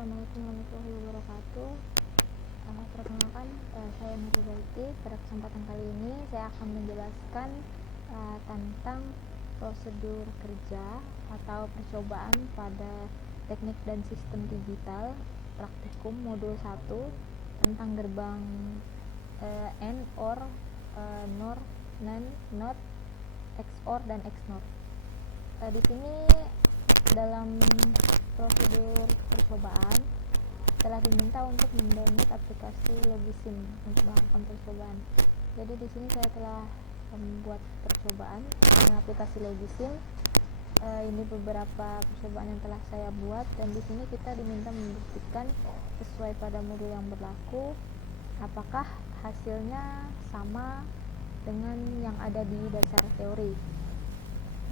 Assalamualaikum warahmatullahi wabarakatuh. Perkenalkan, saya Nurul. Pada kesempatan kali ini saya akan menjelaskan tentang prosedur kerja atau percobaan pada teknik dan sistem digital praktikum modul 1 tentang gerbang AND, OR, NOR, NAND, NOT, XOR dan XNOR. Di sini dalam prosedur percobaan telah diminta untuk mendownload aplikasi Logisim untuk melakukan percobaan. Jadi di sini saya telah membuat percobaan dengan aplikasi Logisim. Ini beberapa percobaan yang telah saya buat, dan di sini kita diminta membuktikan sesuai pada modul yang berlaku apakah hasilnya sama dengan yang ada di dasar teori.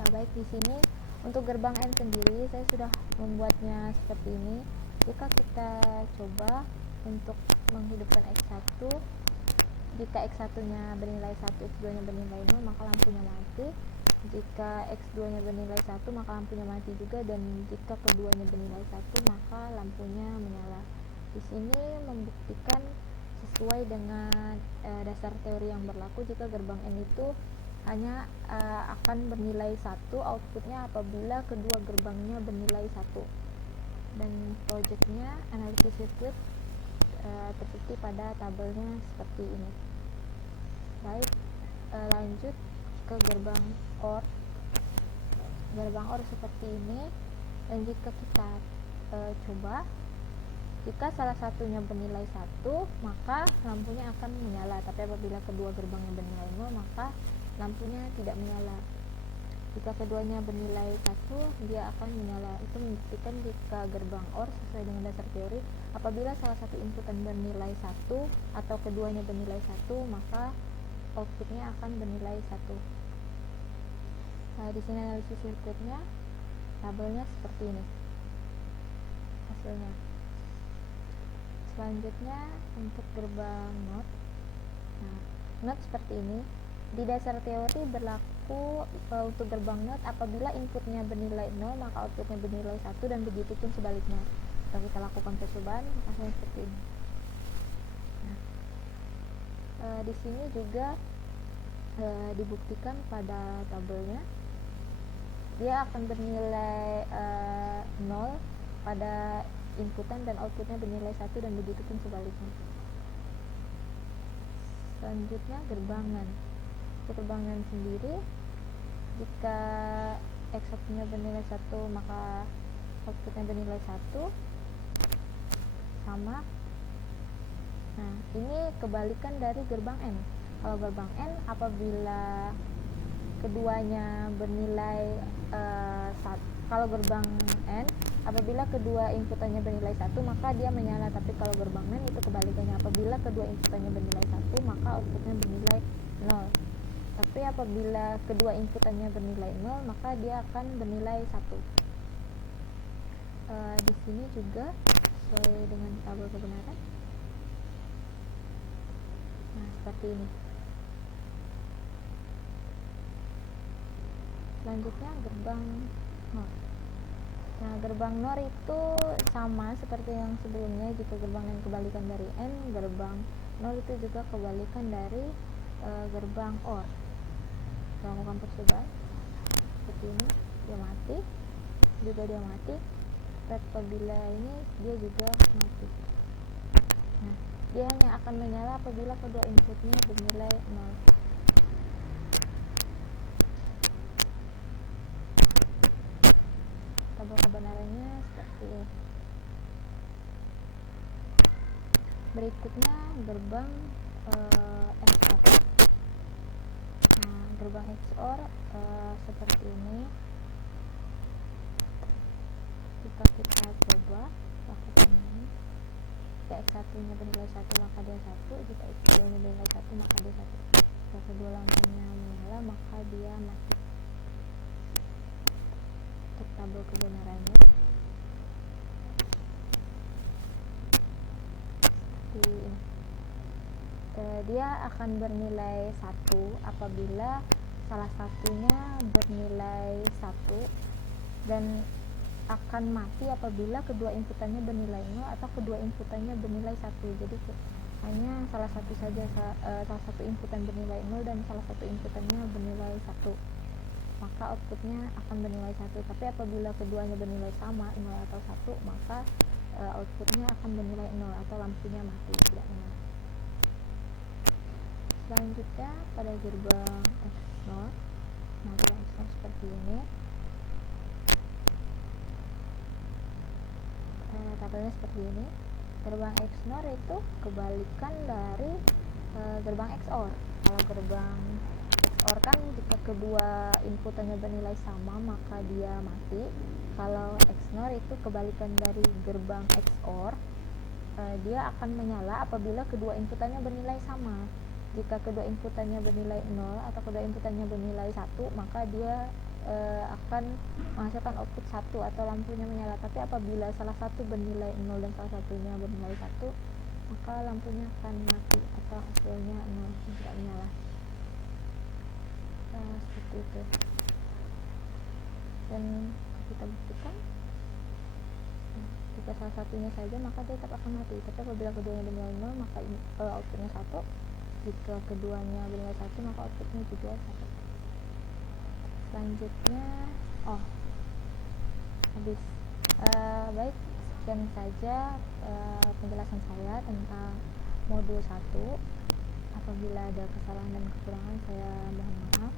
Baik, di sini untuk gerbang N sendiri saya sudah membuatnya seperti ini. Jika kita coba untuk menghidupkan X1, jika X1 nya bernilai 1, X2 nya bernilai 0, maka lampunya mati. Jika X2 nya bernilai 1, maka lampunya mati juga, dan jika keduanya bernilai 1, maka lampunya menyala. Di sini membuktikan sesuai dengan dasar teori yang berlaku jika gerbang N itu hanya akan bernilai 1 outputnya apabila kedua gerbangnya bernilai 1. Dan projectnya analisis sirkuit terbukti pada tabelnya seperti ini. Baik, lanjut ke gerbang OR. Gerbang OR seperti ini, dan jika kita coba, jika salah satunya bernilai 1, maka lampunya akan menyala, tapi apabila kedua gerbangnya bernilai 0, maka lampunya tidak menyala. Jika keduanya bernilai 1, dia akan menyala. Itu membuktikan jika gerbang OR sesuai dengan dasar teori, apabila salah satu inputan bernilai 1 atau keduanya bernilai 1, maka outputnya akan bernilai 1. Di sini analisis sirkuitnya, tabelnya seperti ini hasilnya. Selanjutnya untuk gerbang NOT. NOT seperti ini. Di dasar teori berlaku untuk gerbang NOT, apabila inputnya bernilai 0, maka outputnya bernilai 1, dan begitu pun sebaliknya. Jika kita lakukan percobaan, hasilnya seperti ini. Di sini juga dibuktikan pada tabelnya, dia akan bernilai 0 pada inputan dan outputnya bernilai 1, dan begitu pun sebaliknya. Selanjutnya gerbang NAND. Untuk gerbang NAND sendiri, jika X1 nya bernilai 1, maka outputnya bernilai 1, sama. Ini kebalikan dari gerbang N. Kalau gerbang N, apabila keduanya bernilai 1, kalau gerbang N, apabila kedua inputannya bernilai 1, maka dia menyala. Tapi kalau gerbang NAND itu kebalikannya, apabila kedua inputannya bernilai 1, maka outputnya bernilai 0. Tapi apabila kedua inputannya bernilai 0, maka dia akan bernilai 1. Di sini juga sesuai dengan tabel kebenaran. Seperti ini. Selanjutnya gerbang NOR. Gerbang NOR itu sama seperti yang sebelumnya. Jika gerbang yang kebalikan dari N, gerbang NOR itu juga kebalikan dari gerbang OR. Kita lakukan percobaan seperti ini, dia mati, juga dia mati. Apabila ini, dia juga mati. Dia hanya akan menyala apabila kedua inputnya bernilai 0. Tabel kebenarannya seperti ini. Berikutnya gerbang XOR. Gerbang XOR seperti ini. Jika kita coba lakukan ini, jika X1 nya bernilai 1, maka dia 1. Jika X2 nya bernilai 1, maka dia 1. Jika kedua lampunya menyala, maka dia mati. Untuk tabel kebenarannya seperti ini. Dia akan bernilai 1 apabila salah satunya bernilai 1, dan akan mati apabila kedua inputannya bernilai 0 atau kedua inputannya bernilai 1. Jadi hanya salah satu saja, salah satu inputan bernilai 0 dan salah satu inputannya bernilai 1, maka outputnya akan bernilai 1. Tapi apabila keduanya bernilai sama, 0 atau 1, maka outputnya akan bernilai 0 atau lampunya mati, tidak nyala. Selanjutnya pada gerbang XNOR, nah gerbang XNOR seperti ini, tabelnya seperti ini. Gerbang XNOR itu kebalikan dari gerbang XOR. Kalau gerbang XOR kan jika kedua inputannya bernilai sama maka dia mati. Kalau XNOR itu kebalikan dari gerbang XOR, dia akan menyala apabila kedua inputannya bernilai sama. Jika kedua inputannya bernilai 0 atau kedua inputannya bernilai 1, maka dia akan menghasilkan output 1 atau lampunya menyala. Tapi apabila salah satu bernilai 0 dan salah satunya bernilai 1, maka lampunya akan mati atau hasilnya 0, tidak menyala. Seperti itu. Dan kita buktikan, jika salah satunya saja maka dia tetap akan mati. Tapi apabila keduanya bernilai 0 maka outputnya 1. Jika keduanya bernilai 1 maka outputnya juga 1. Selanjutnya habis. Baik, sekian saja penjelasan saya tentang modul 1. Apabila ada kesalahan dan kekurangan saya mohon maaf.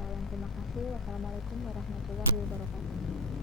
Dan terima kasih. Wassalamualaikum warahmatullahi wabarakatuh.